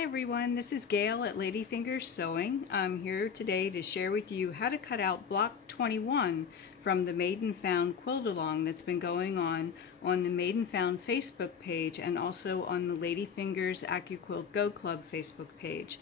Hey everyone, this is Gail at Ladyfingers Sewing. I'm here today to share with you how to cut out block 21 from the Made and Found quilt along that's been going on the Made and Found Facebook page and also on the Ladyfingers Accuquilt Go Club Facebook page.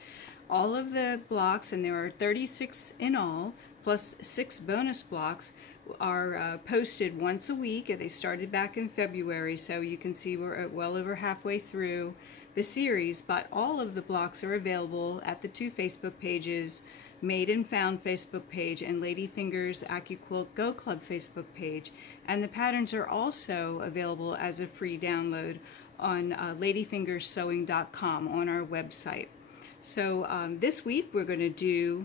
All of the blocks, and there are 36 in all, plus 6 bonus blocks, are posted once a week. They started back in February, so you can see we're well over halfway through the series, but all of the blocks are available at the two Facebook pages, Made and Found Facebook page and Ladyfingers Accuquilt Go Club Facebook page. And the patterns are also available as a free download on ladyfingersewing.com on our website. So this week we're going to do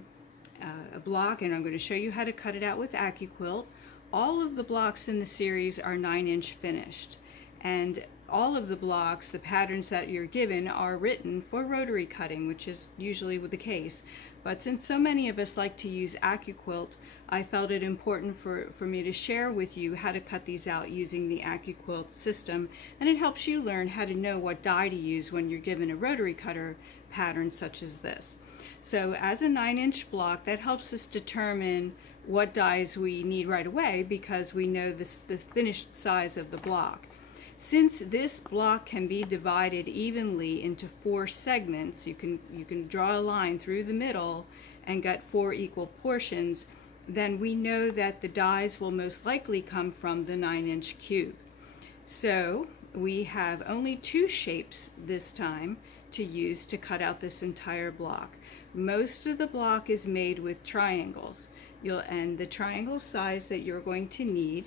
a block, and I'm going to show you how to cut it out with Accuquilt. All of the blocks in the series are 9-inch finished, and all of the blocks, the patterns that you're given, are written for rotary cutting, which is usually the case. But since so many of us like to use Accuquilt, I felt it important for me to share with you how to cut these out using the Accuquilt system, and it helps you learn how to know what die to use when you're given a rotary cutter pattern such as this. So as a 9-inch block, that helps us determine what dies we need right away because we know the finished size of the block. Since this block can be divided evenly into 4 segments, you can draw a line through the middle and get 4 equal portions, then we know that the dies will most likely come from the 9-inch cube. So we have only 2 shapes this time to use to cut out this entire block. Most of the block is made with triangles. And the triangle size that you're going to need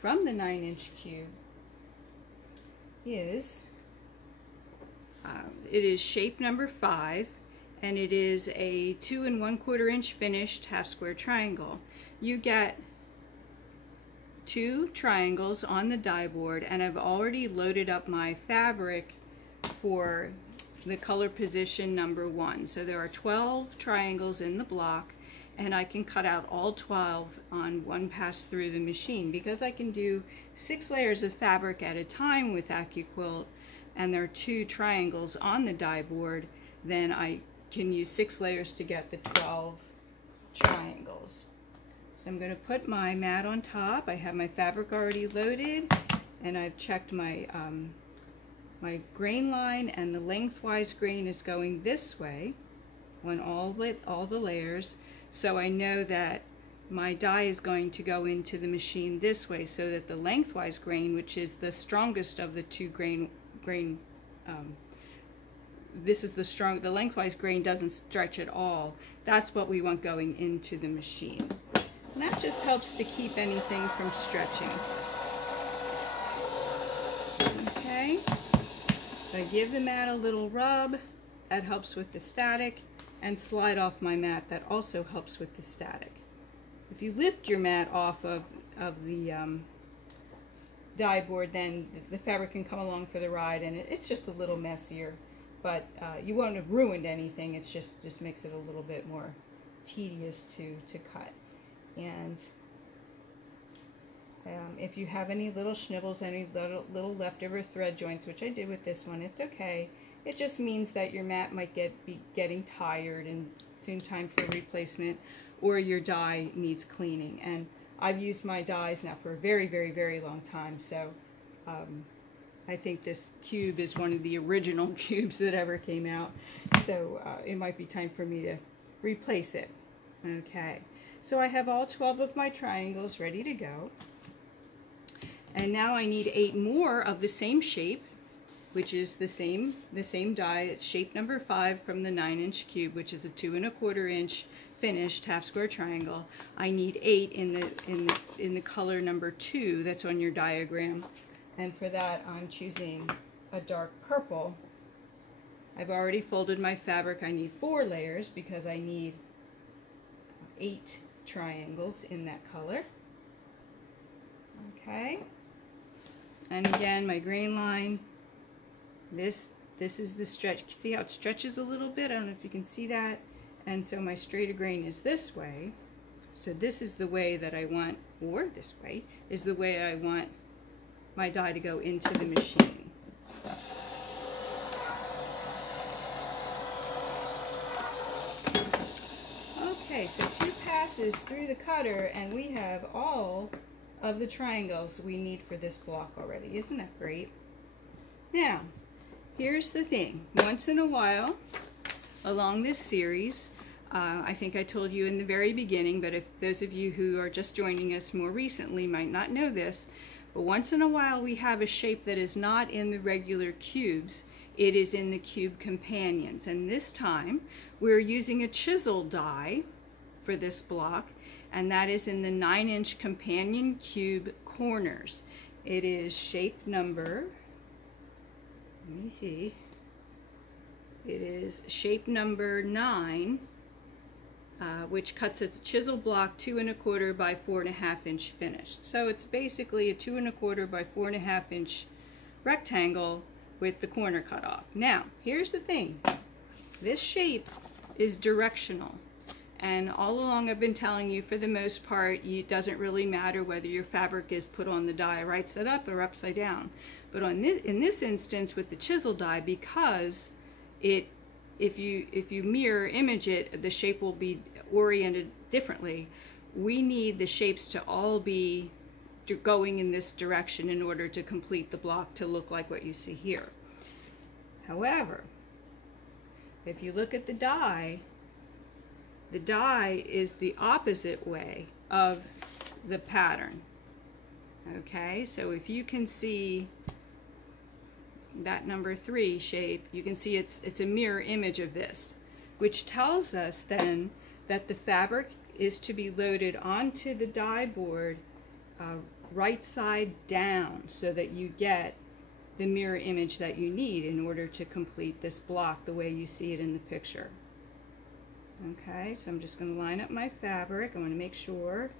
from the 9-inch cube is it is shape number 5, and it is a 2 1/4 inch finished half square triangle. You get 2 triangles on the die board, and I've already loaded up my fabric for the color position number 1. So there are 12 triangles in the block, and I can cut out all 12 on one pass through the machine because I can do 6 layers of fabric at a time with Accuquilt, and there are 2 triangles on the die board. Then I can use 6 layers to get the 12 triangles. So I'm going to put my mat on top. I have my fabric already loaded, and I've checked my my grain line, and the lengthwise grain is going this way on all the layers. So I know that my die is going to go into the machine this way, so that the lengthwise grain, which is the strongest of the 2 grain, this is the lengthwise grain doesn't stretch at all. That's what we want going into the machine. And that just helps to keep anything from stretching. Okay, so I give the mat a little rub. That helps with the static, and slide off my mat. That also helps with the static. If you lift your mat off of the die board, then the fabric can come along for the ride, and it's just a little messier, but you won't have ruined anything. It's just makes it a little bit more tedious to cut. And if you have any little schnibbles, any little leftover thread joints, which I did with this one, it's okay. It just means that your mat might be getting tired and soon time for replacement, or your die needs cleaning. And I've used my dies now for a very, very, very long time, so I think this cube is one of the original cubes that ever came out, so it might be time for me to replace it. Okay, so I have all 12 of my triangles ready to go, and now I need 8 more of the same shape, which is the same die. It's shape number 5 from the 9-inch cube, which is a 2 1/4 inch finished half square triangle. I need 8 in the color number 2 that's on your diagram, and for that I'm choosing a dark purple. I've already folded my fabric. I need 4 layers because I need 8 triangles in that color. Okay, and again, my grain line. This is the stretch. See how it stretches a little bit? I don't know if you can see that. And so my straighter grain is this way. So this is the way that I want, or this way is the way I want my die to go into the machine. so 2 passes through the cutter and we have all of the triangles we need for this block already. Isn't that great? Now, here's the thing. Once in a while, along this series, I think I told you in the very beginning, but if those of you who are just joining us more recently might not know this, but once in a while we have a shape that is not in the regular cubes. It is in the cube companions, and this time we're using a chisel die for this block, and that is in the 9-inch companion cube corners. It is shape number, let me see, it is shape number 9, which cuts as a chisel block 2 1/4 by 4 1/2 inch finished. So it's basically a 2 1/4 by 4 1/2 inch rectangle with the corner cut off. Now, here's the thing. This shape is directional. And all along I've been telling you, for the most part, it doesn't really matter whether your fabric is put on the die right side up or upside down. But in this instance with the chisel die, because if you mirror image it, the shape will be oriented differently. We need the shapes to all be going in this direction in order to complete the block to look like what you see here. However, if you look at the die is the opposite way of the pattern. Okay, so if you can see that number 3 shape, you can see it's a mirror image of this, which tells us then that the fabric is to be loaded onto the die board right side down, so that you get the mirror image that you need in order to complete this block the way you see it in the picture. Okay, so I'm just going to line up my fabric. I want to make sure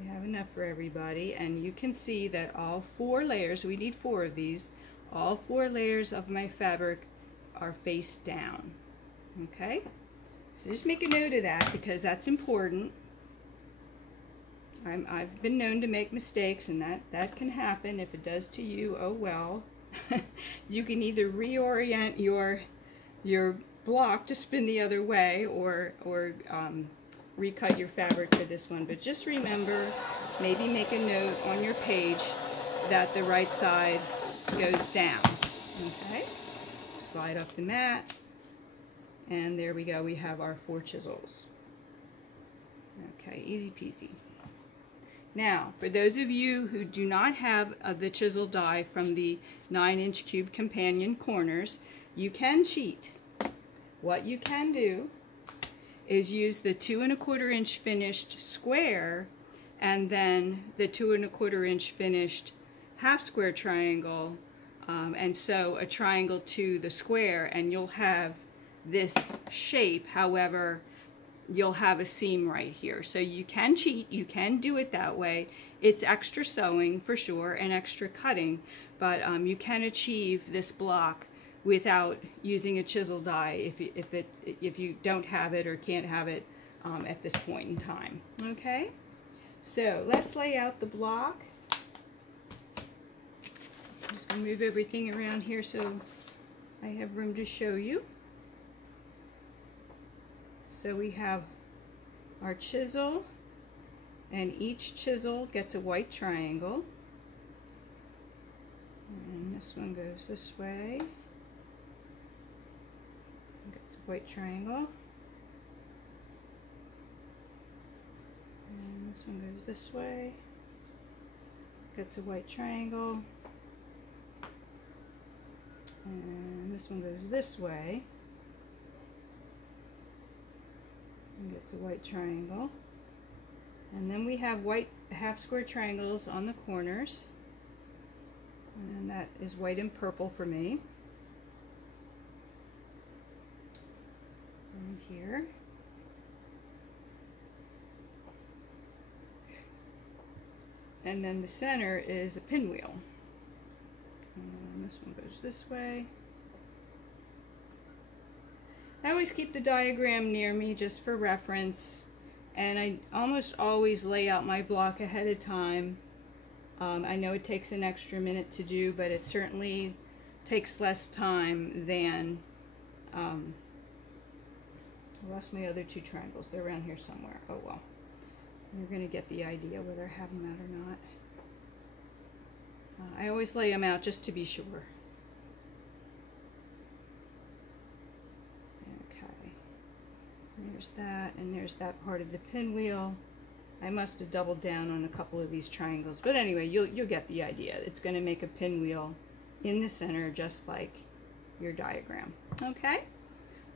we have enough for everybody, and you can see that all 4 layers, we need 4 of these, all 4 layers of my fabric are face down. Okay, so just make a note of that because that's important. I've been known to make mistakes, and that can happen. If it does to you, oh well. You can either reorient your block to spin the other way, or recut your fabric for this one. But just remember, maybe make a note on your page that the right side goes down. Okay, slide up the mat, and there we go. We have our 4 chisels. Okay, easy peasy. Now, for those of you who do not have the chisel die from the 9-inch cube companion corners, you can cheat. What you can do is use the 2 1/4 inch finished square and then the 2 1/4 inch finished half square triangle, and sew a triangle to the square, and you'll have this shape. However, you'll have a seam right here. So you can cheat, you can do it that way. It's extra sewing for sure and extra cutting, but you can achieve this block without using a chisel die if you don't have it or can't have it at this point in time. Okay, so let's lay out the block. I'm just going to move everything around here so I have room to show you. So we have our chisel, and each chisel gets a white triangle. And this one goes this way. Gets a white triangle. And this one goes this way. Gets a white triangle. And this one goes this way. And gets a white triangle. And then we have white half square triangles on the corners, and that is white and purple for me. And here. And then the center is a pinwheel. And this one goes this way. I always keep the diagram near me just for reference, and I almost always lay out my block ahead of time. I know it takes an extra minute to do, but it certainly takes less time than I lost my other two triangles. They're around here somewhere. Oh well. You're going to get the idea whether I have them out or not. I always lay them out just to be sure. Okay. There's that, and there's that part of the pinwheel. I must have doubled down on a couple of these triangles, but anyway, you'll get the idea. It's going to make a pinwheel in the center, just like your diagram. Okay?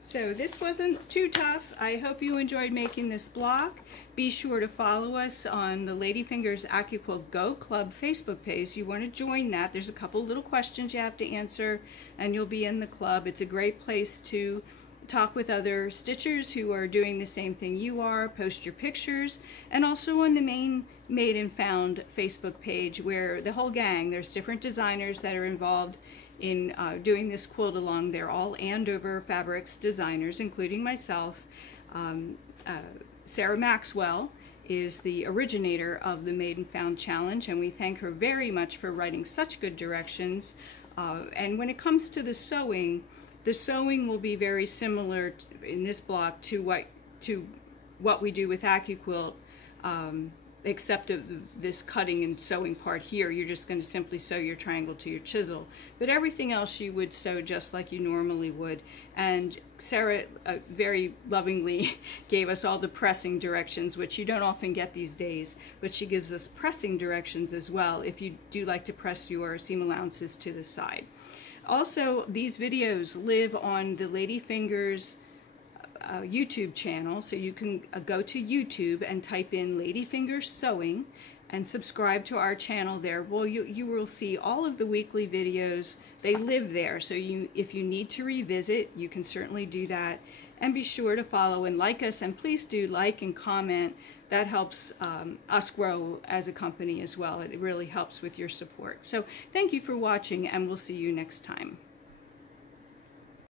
So this wasn't too tough. I hope you enjoyed making this block. Be sure to follow us on the Ladyfingers Accuquilt Go Club Facebook page. You want to join that. There's a couple little questions you have to answer, and you'll be in the club. It's a great place to talk with other stitchers who are doing the same thing you are, post your pictures, and also on the main Made and Found Facebook page, where the whole gang, there's different designers that are involved in doing this quilt along. They're all Andover Fabrics designers, including myself. Sarah Maxwell is the originator of the Made and Found Challenge, and we thank her very much for writing such good directions. And when it comes to the sewing will be very similar in this block to what we do with Accuquilt, except of this cutting and sewing part here. You're just going to simply sew your triangle to your chisel. But everything else you would sew just like you normally would. And Sarah very lovingly gave us all the pressing directions, which you don't often get these days, but she gives us pressing directions as well if you do like to press your seam allowances to the side. Also, these videos live on the Ladyfingers YouTube channel, so you can go to YouTube and type in Ladyfingers Sewing and subscribe to our channel there. Well, you will see all of the weekly videos. They live there, so if you need to revisit, you can certainly do that. And be sure to follow and like us, and please do like and comment. That helps us grow as a company as well. It really helps with your support. So thank you for watching, and we'll see you next time.